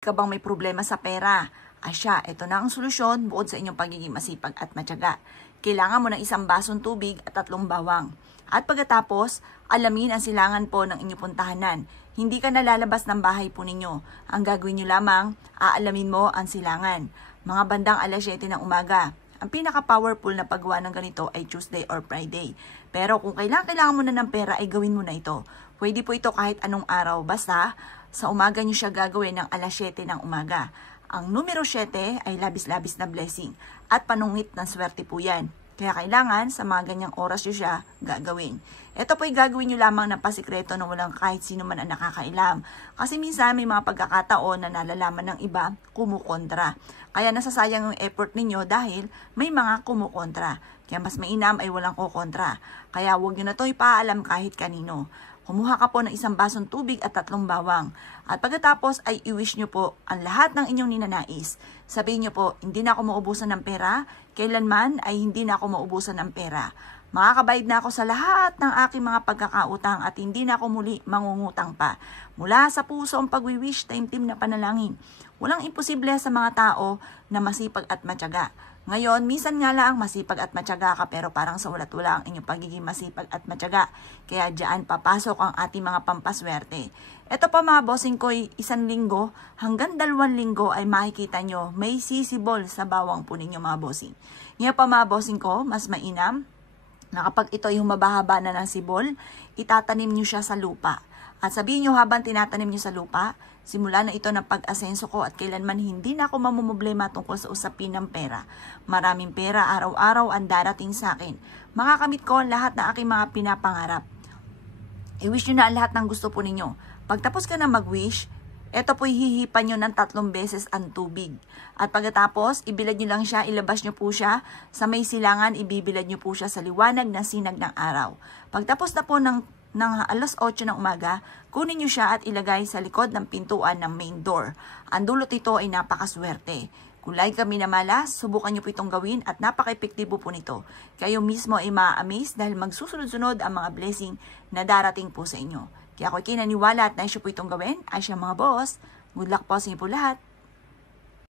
Ka bang may problema sa pera? Asya, ito na ang solusyon bukod sa inyong pagiging masipag at matyaga. Kailangan mo ng 1 basong tubig at 3 bawang. At pagkatapos, alamin ang silangan po ng inyong puntahanan. Hindi ka nalalabas ng bahay po ninyo. Ang gagawin nyo lamang, aalamin mo ang silangan. Mga bandang alas 7 ng umaga. Ang pinaka-powerful na paggawa ng ganito ay Tuesday or Friday. Pero kung kailangan mo na ng pera, ay gawin mo na ito. Pwede po ito kahit anong araw. Basta, sa umaga nyo siya gagawin ng alas 7 ng umaga. Ang numero 7 ay labis-labis na blessing at panungit ng swerte po yan. Kaya kailangan sa mga ganyang oras nyo siya gagawin. Ito po ay gagawin nyo lamang ng pasikreto na walang kahit sino man ang nakakailam. Kasi minsan may mga pagkakataon na nalalaman ng iba kumukontra. Kaya nasasayang yung effort ninyo dahil may mga kumukontra. Kaya mas mainam ay walang kukontra. Kaya huwag nyo na ito ipaalam kahit kanino. Kumuha ka po ng 1 basong tubig at 3 bawang. At pagkatapos ay i-wish nyo po ang lahat ng inyong ninanais. Sabihin nyo po, hindi na ako maubusan ng pera. Kailanman ay hindi na ako maubusan ng pera. Makakabayad na ako sa lahat ng aking mga pagkakautang at hindi na ako muli mangungutang pa. Mula sa puso ang pagwiwish, taimtim na panalangin. Walang imposible sa mga tao na masipag at matyaga. Ngayon, minsan nga lang masipag at matyaga ka pero parang sa walat-wala ang inyong pagiging masipag at matyaga. Kaya diyan papasok ang ating mga pampaswerte. Ito pa mga bossing ko, 1 linggo hanggang 2 linggo ay makikita nyo may sisibol sa bawang po ninyo mga bossing. Ngayon pa mga bossing ko, mas mainam na kapag ito ay humabahaba na ng sibol, itatanim nyo siya sa lupa. At sabihin nyo habang tinatanim nyo sa lupa, simula na ito ng pag-asenso ko at kailanman hindi na ako mamumblema tungkol sa usapin ng pera. Maraming pera araw-araw ang darating sa akin. Makakamit ko ang lahat ng aking mga pinapangarap. I-wish nyo na ang lahat ng gusto po ninyo. Pagtapos ka na mag-wish, ito po hihipan nyo ng 3 beses ang tubig. At pagkatapos, ibilad nyo lang siya, ilabas nyo po siya. Sa may silangan, ibibilad nyo po siya sa liwanag na sinag ng araw. Pagtapos na po ng alas 8 ng umaga, kunin nyo siya at ilagay sa likod ng pintuan ng main door. Ang dulot ito ay napakaswerte. Kung lagi kami na malas, subukan nyo po itong gawin at napaka-epektibo po nito. Kayo mismo ay ma-amaze dahil magsusunod-sunod ang mga blessing na darating po sa inyo. Kaya ako'y kinaniwala at naisyo po itong gawin. Ay siya mga boss. Good luck po sa inyo po lahat.